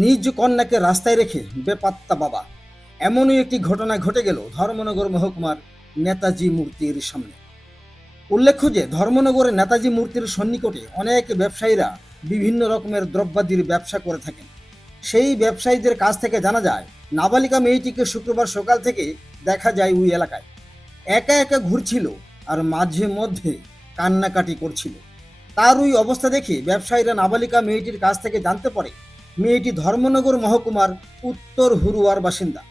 নিজ কন্যাকে রাস্তায় রেখে বেপাত্তা বাবা। এমনই একটি ঘটনা ঘটে গেল ধর্মনগর মহকুমার নেতাজি মূর্তির সামনে। উল্লেখ্য যে ধর্মনগরের নেতাজি মূর্তির সন্নিকটে অনেক ব্যবসায়ীরা বিভিন্ন রকমের দ্রব্যাদির ব্যবসা করে থাকেন। সেই ব্যবসায়ীদের কাছ থেকে জানা যায় নাবালিকা মেয়েটিকে শুক্রবার সকাল থেকে দেখা যায় ওই এলাকায় একা একা ঘুরছিল আর মাঝে মধ্যে কান্নাকাটি করছিল। তার ওই অবস্থা দেখে ব্যবসায়ীরা নাবালিকা মেয়েটির কাছ থেকে জানতে পারে মেয়েটি ধর্মনগর মহকুমার উত্তর হুরুয়ার বাসিন্দা।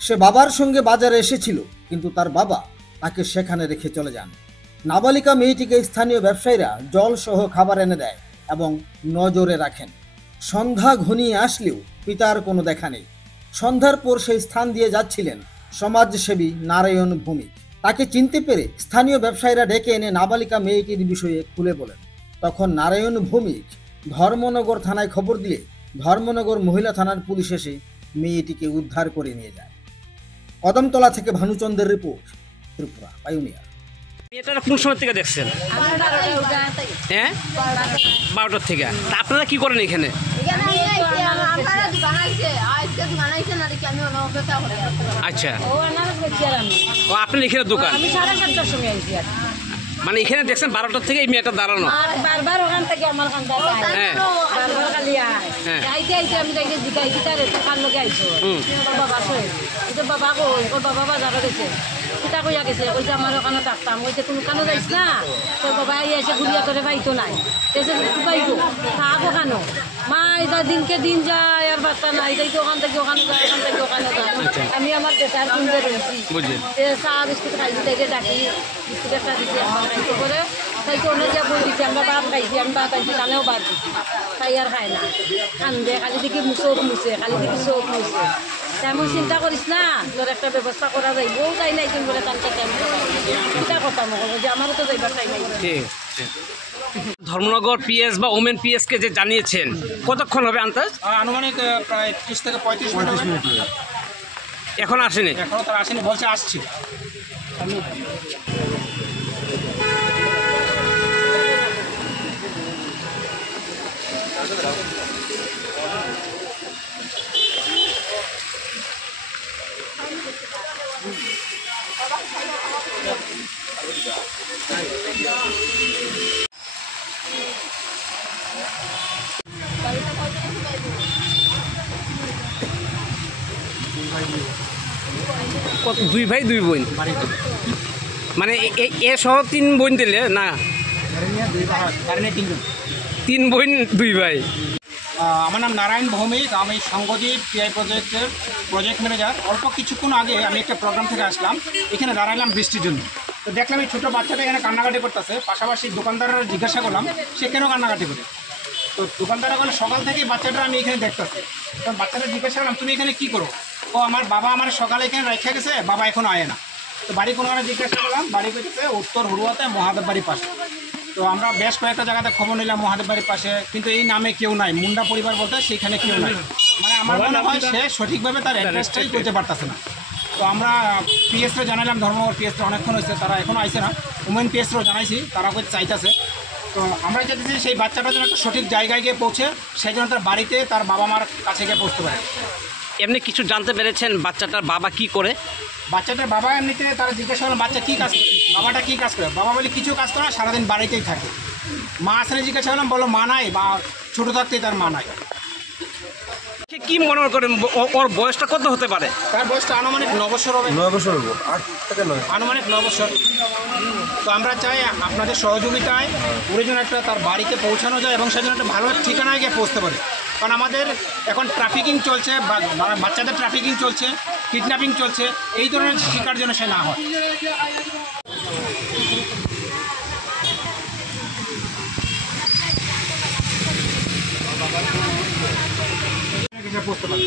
সে বাবার সঙ্গে বাজারে এসেছিল, কিন্তু তার বাবা তাকে সেখানে রেখে চলে যান। নাবালিকা মেয়েটিকে স্থানীয় ব্যবসায়ীরা জল সহ খাবার এনে দেয় এবং নজরে রাখেন। সন্ধ্যা ঘনিয়ে আসলেও পিতার কোনো দেখা নেই। সন্ধ্যার পর সেই স্থান দিয়ে যাচ্ছিলেন সমাজসেবী নারায়ণ ভৌমিক। তাকে চিনতে পেরে স্থানীয় ব্যবসায়ীরা ডেকে এনে নাবালিকা মেয়েটির বিষয়ে খুলে বলেন। তখন নারায়ণ ভৌমিক ধর্মনগর থানায় খবর দিলে ধর্মনগর মহিলা থানার পুলিশ এসে মেয়েটিকে উদ্ধার করে নিয়ে যায়। কদমতলা থেকে ভানুচন্দ্রের রিপোর্ট, ত্রিপুরা পাইওনিয়ার। মেয়েটার কোন সময় থেকে দেখছেন? হ্যাঁ, 12টার থেকে। তা আপনারা কি করেন এখানে? আচ্ছা, ও আপনার এখানে দোকান, মানে এখানে দেখছেন 12টার থেকে এই মেয়েটা দাঁড়ানো। বারবার ওখান থেকে আমার কাছে হ্যাঁ, বারবার খালি হ্যাঁ। আইতে আইতে আমি তাকে জিগাই গিটারে কান লগে আইছো বাবা কই তো বাবা কই ওর বাবা বাজারে গেছে কিতা কইয়া গেছে কইছে আমার ওখানে থাকতাম কইছে তুমি কেন যাইছ না তোর বাবা এসে গুলিয়া করে পাইতো নাই এসে পাইবো থাকো কেন মা এটা দিনকে দিন যায় আর বাচ্চা নাই যাই তো ওখান থেকে ওখানে যায় ওখান থেকে ওখানে যায়। আমি আমার বেটার কিনতে রয়েছি চা বিস্কুট খাইছি তাইকে ডাকি বিস্কুট একটা দিচ্ছি আমার খাইতে করে তাই তো অনেক যা বই দিচ্ছি আমরা ভাত খাইছি আমি ভাত খাইছি কানেও ভাত দিচ্ছি তাই আর খায় না কান্দে খালি দেখি চোখ মুছে খালি দেখি চোখ মুছে তেমন চিন্তা করিস না তোর একটা ব্যবস্থা করা যায় বউ তাই নাই কিন্তু বলে তাকে তেমন চিন্তা করতাম যে আমারও তো যাইবার তাই নাই। ধর্মনগর পিএস বা ওমেন পিএস কে যে জানিয়েছেন কতক্ষণ হবে আন্দাজ? আনুমানিক প্রায় 30 থেকে 35 মিনিট। এখন আসেনি? এখনো তারা আসেনি, বলছে আসছি। দুই ভাই দুই বোন, মানে এ সহ 3 বোন দিলে না? 3 বোন 2 ভাই। আমার নাম নারায়ণ ভৌমিক, আমি সংগদীপ পিআই প্রজেক্টের প্রজেক্ট ম্যানেজার। অল্প কিছুক্ষণ আগে আমি একটা প্রোগ্রাম থেকে আসলাম, এখানে দাঁড়ালাম বৃষ্টির জন্য। তো দেখলাম এই ছোটো বাচ্চাটা এখানে কান্নাকাটি করতেছে, পাশাপাশি দোকানদাররা জিজ্ঞাসা করলাম সে কেন কান্নাকাটি করে। তো দোকানদাররা বলে সকাল থেকেই বাচ্চাটা আমি এখানে দেখতেছি। তো বাচ্চাটা জিজ্ঞাসা করলাম তুমি এখানে কী করো? ও আমার বাবা আমার সকালে এখানে রেখে গেছে, বাবা এখনও আয় না। তো বাড়ি কোনো জিজ্ঞাসা করলাম, বাড়ি করতেছে উত্তর হুড়ুয়াতে মহাদেব বাড়ির পাশে। তো আমরা বেশ কয়েকটা জায়গাতে খবর নিলাম মহাদেব বাড়ির পাশে, কিন্তু এই নামে কেউ নাই, মুন্ডা পরিবার বলতে সেখানে কেউ নাই। মানে আমার মনে হয় সে সঠিকভাবে তার অ্যাড্রেসটাই করতে পারতেছে না। তো আমরা পিএসরে জানালাম, ধর্মনগর পিএসরে অনেকক্ষণ হয়েছে, তারা এখনও আইসে না। উমেন পিএসরেও জানাইছি, তারা হয়তো চাইতেছে। তো আমরা চাইতেছি সেই বাচ্চাটা যেন একটা সঠিক জায়গায় গিয়ে পৌঁছে, সেই জন্য তার বাড়িতে তার বাবা মার কাছে গিয়ে পৌঁছতে পারে। এমনি কিছু জানতে পেরেছেন বাচ্চাটার বাবা কি করে? বাচ্চাটার বাবা এমনিতে তারা জিজ্ঞাসা করলাম বাচ্চা কী কাজ করে, বাবাটা কী কাজ করে? বাবা বলে কিছু কাজ করে না, সারাদিন বাড়িতেই থাকে। মা আসলে জিজ্ঞাসা করলাম, বলো মা নাই, বা ছোটো থাকতেই তার মা নাই। কি মনে করেন ওর বয়সটা কত হতে পারে? তার বয়সটা আনুমানিক 9 বছর হবে। 9 বছর হবো, 8 থেকে 9, আনুমানিক 9 বছর। তো আমরা চাই আপনাদের সহযোগিতায় ওর জন্য একটা তার বাড়িতে পৌঁছানো যায় এবং সেজন্য একটা ভালো ঠিকানায় গিয়ে পৌঁছতে পারে। কারণ আমাদের এখন ট্রাফিকিং চলছে, বাচ্চাদের ট্রাফিকিং চলছে, কিডন্যাপিং চলছে, এই ধরনের শিকার যেন সে না হয়। পৌঁছতে পারে।